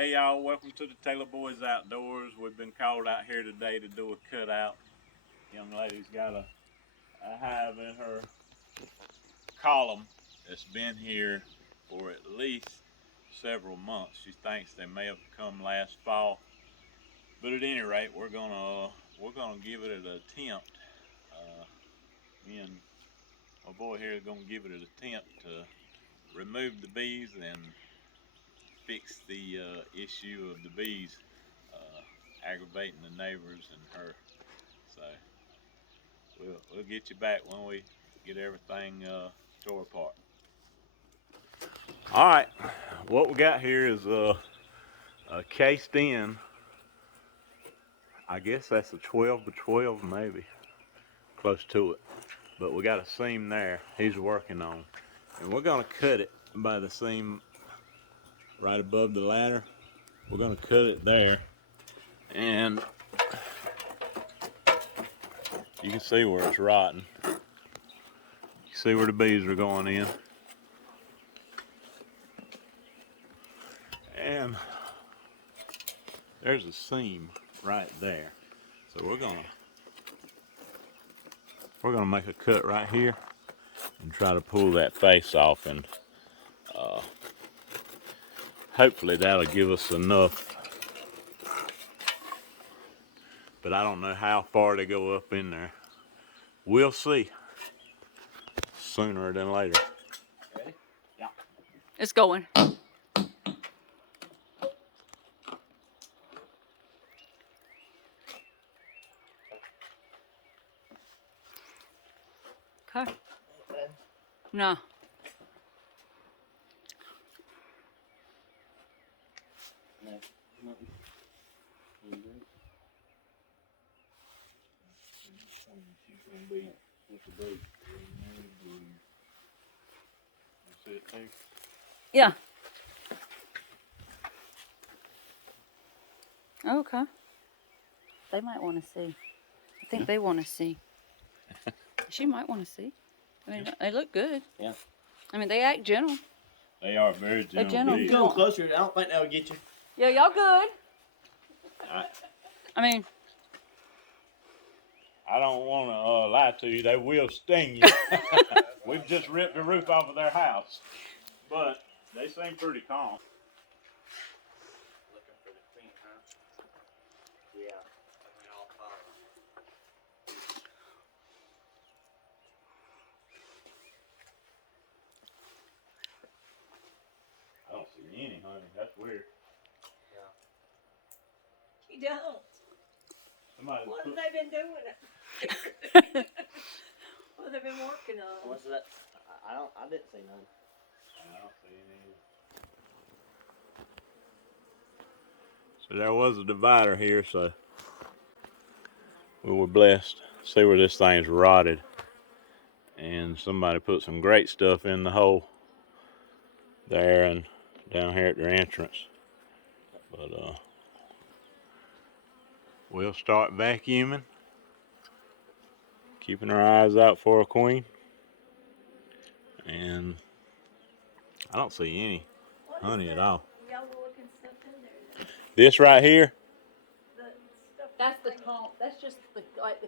Hey y'all, welcome to the Taylor Boys Outdoors. We've been called out here today to do a cutout. Young lady's got a hive in her column that's been here for at least several months. She thinks they may have come last fall, but at any rate, we're gonna give it an attempt. Me and my boy here are gonna give it an attempt to remove the bees and fix the issue of the bees aggravating the neighbors and her. So we'll get you back when we get everything tore apart. All right, what we got here is a cased in. I guess that's a 12 by 12, maybe close to it. But we got a seam there he's working on, and we're gonna cut it by the seam right above the ladder. We're gonna cut it there, and you can see where it's rotten. You can see where the bees are going in. And there's a seam right there. So we're gonna make a cut right here and try to pull that face off, and hopefully that'll give us enough. But I don't know how far they go up in there. We'll see sooner than later. Ready? Yeah. It's going. Okay. No. Yeah. Okay. They might want to see. I think they want to see. She might want to see. I mean, they look good. Yeah. I mean, they act gentle. They are very gentle. They're gentle. bees. Come closer. I don't think that would get you. Yeah, y'all good. I mean, I don't want to lie to you. They will sting you. We've just ripped the roof off of their house, but they seem pretty calm. Looking for the queen, huh? Yeah. I mean, all five. I don't see any, honey. That's weird. You don't. Somebody What put, have they been doing? What have they been working on? What's that? I didn't see none. I don't see any. So there was a divider here, so we were blessed. See where this thing's rotted, and somebody put some great stuff in the hole there and down here at their entrance. But we'll start vacuuming, keeping our eyes out for a queen, and I don't see any honey at all. Yellow looking stuff in there. This right here, The stuff that's the comb. That's just the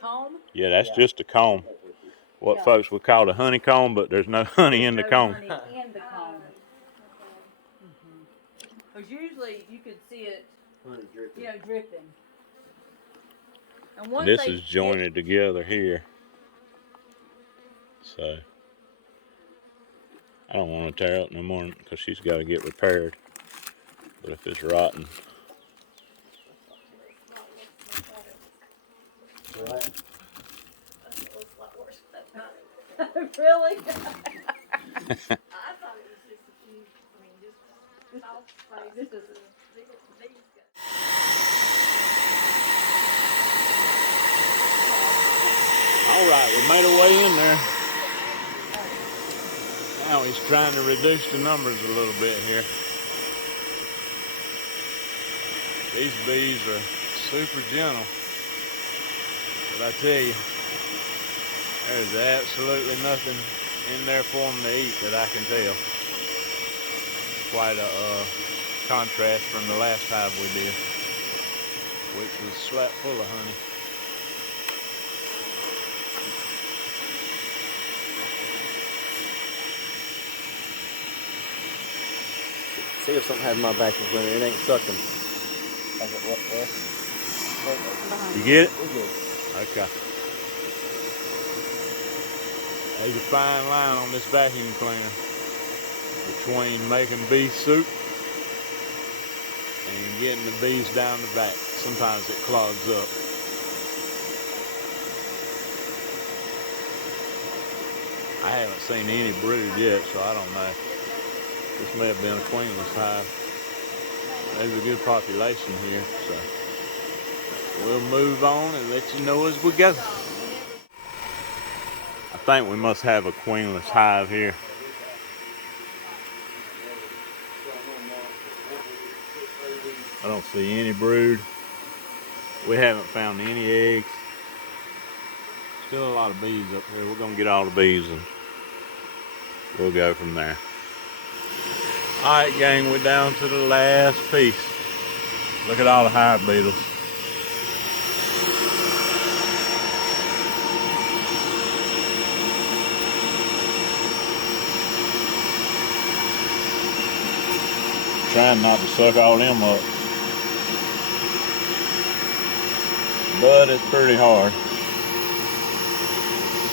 comb. yeah, that's just a comb. What folks would call a honeycomb, but there's no honey in the comb. Honey in the comb. Because usually you could see it, dripping. And once This they is jointed together here, so I don't want to tear up no more because she's got to get repaired. But if it's rotten, That looks a lot worse than that. Really? I thought it was just a few. I mean, just house spray. This is a big all right, we made our way in there. Now he's trying to reduce the numbers a little bit here. These bees are super gentle. But I tell you, there's absolutely nothing in there for them to eat that I can tell. Quite a contrast from the last hive we did, which was slap full of honey. See if something has my vacuum cleaner. It ain't sucking. You get it? We're good. Okay. There's a fine line on this vacuum cleaner between making bee soup and getting the bees down the back. Sometimes it clogs up. I haven't seen any brood yet, so I don't know. This may have been a queenless hive. There's a good population here, so we'll move on and let you know as we go. I think we must have a queenless hive here. I don't see any brood. We haven't found any eggs. Still a lot of bees up here. We're gonna get all the bees and we'll go from there. Alright gang, we're down to the last piece. Look at all the hive beetles. Trying not to suck all them up. But it's pretty hard.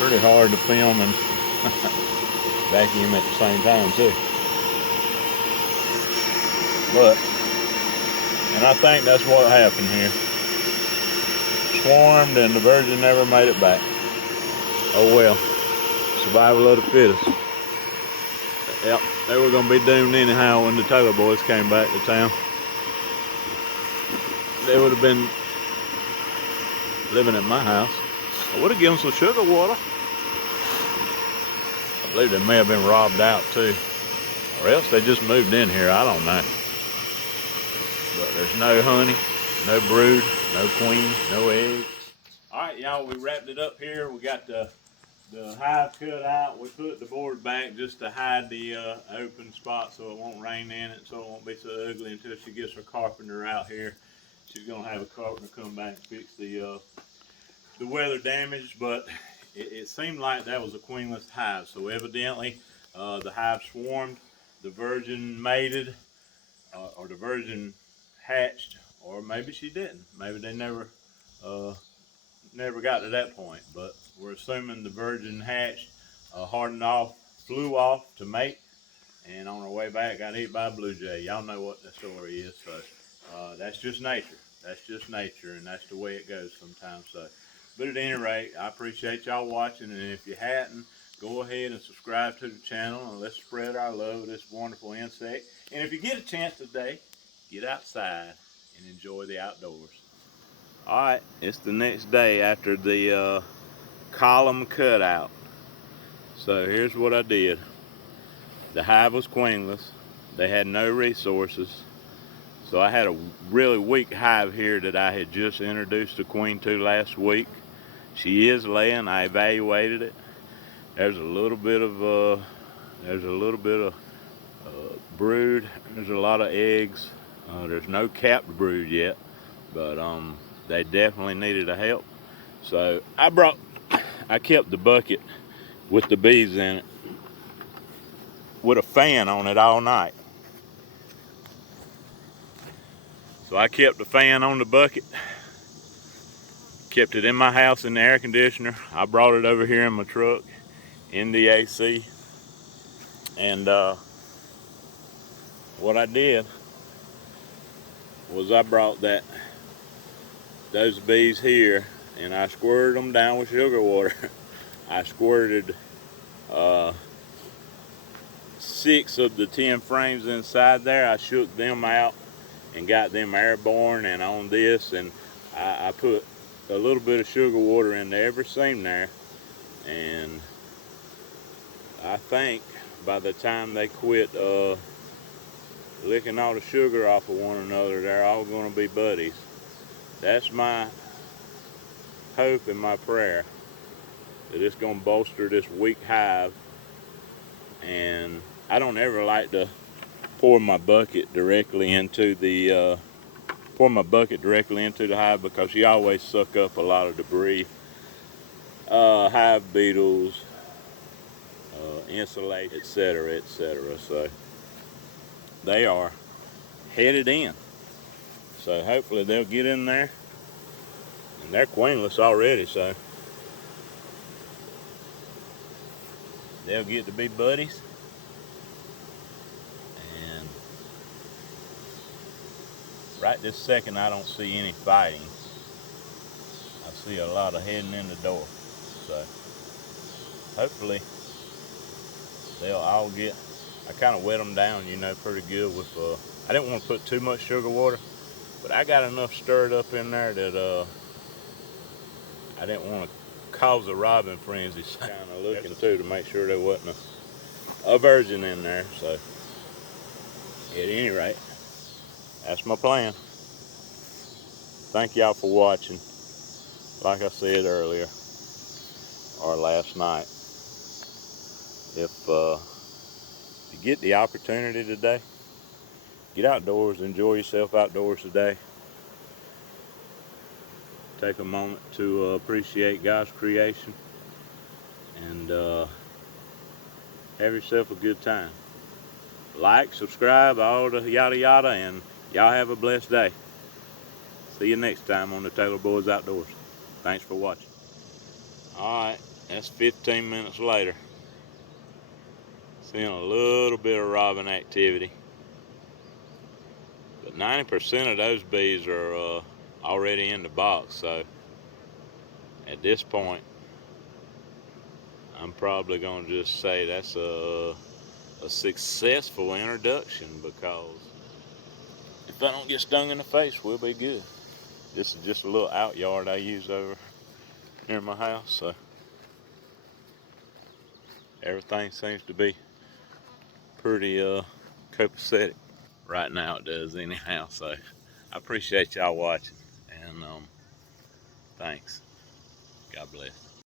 Pretty hard to film and vacuum at the same time too. But, and I think that's what happened here. Swarmed and the virgin never made it back. Oh well, survival of the fittest. Yep, they were gonna be doomed anyhow when the Taylor boys came back to town. They would have been living at my house. I would have given them some sugar water. I believe they may have been robbed out too. Or else they just moved in here, I don't know. But there's no honey, no brood, no queen, no eggs. Alright y'all, we wrapped it up here. We got the hive cut out. We put the board back just to hide the open spot so it won't rain in it, so it won't be so ugly until she gets her carpenter out here. She's gonna have a carpenter come back and fix the weather damage, but it seemed like that was a queenless hive. So evidently the hive swarmed, the virgin mated, or the virgin hatched, or maybe she didn't. Maybe they never got to that point, but we're assuming the virgin hatched, hardened off, flew off to mate, and on her way back got eaten by a blue jay. Y'all know what the story is, so that's just nature. That's just nature, and that's the way it goes sometimes. So, but at any rate, I appreciate y'all watching, and if you hadn't, go ahead and subscribe to the channel, and let's spread our love of this wonderful insect. And if you get a chance today, get outside and enjoy the outdoors. Alright, it's the next day after the column cutout. So here's what I did. The hive was queenless. They had no resources. So I had a really weak hive here that I had just introduced a queen to last week. She is laying. I evaluated it. There's a little bit of brood. There's a lot of eggs. There's no capped brood yet, but they definitely needed a help. So I kept the bucket with the bees in it with a fan on it all night. So I kept the fan on the bucket, kept it in my house in the air conditioner. I brought it over here in my truck in the AC, and what I did was I brought those bees here and I squirted them down with sugar water. I squirted 6 of the 10 frames inside there. I shook them out and got them airborne, and on this, and I put a little bit of sugar water into every seam there, and I think by the time they quit licking all the sugar off of one another, they're all going to be buddies. That's my hope and my prayer, that it's going to bolster this weak hive. And I don't ever like to pour my bucket directly into the hive because you always suck up a lot of debris, hive beetles, insulate, etc., etc. So they are headed in. So hopefully they'll get in there, and they're queenless already. So they'll get to be buddies. And right this second, I don't see any fighting. I see a lot of heading in the door. So hopefully they'll all get, I kind of wet them down, you know, pretty good with, I didn't want to put too much sugar water, but I got enough stirred up in there that I didn't want to cause a robbing frenzy. So kind of looking too to make sure there wasn't a virgin in there. So at any rate, that's my plan. Thank y'all for watching. Like I said earlier, or last night, if you get the opportunity today, get outdoors, enjoy yourself outdoors today. Take a moment to appreciate God's creation and have yourself a good time. Like, subscribe, all the yada yada, and y'all have a blessed day. See you next time on the Taylor Boys Outdoors. Thanks for watching. Alright, that's 15 minutes later. Seeing a little bit of robin activity. But 90% of those bees are already in the box, so at this point, I'm probably going to just say that's a successful introduction, because if I don't get stung in the face, we'll be good. This is just a little out yard I use over near my house, so everything seems to be pretty copacetic. Right now it does anyhow, so I appreciate y'all watching, and thanks. God bless.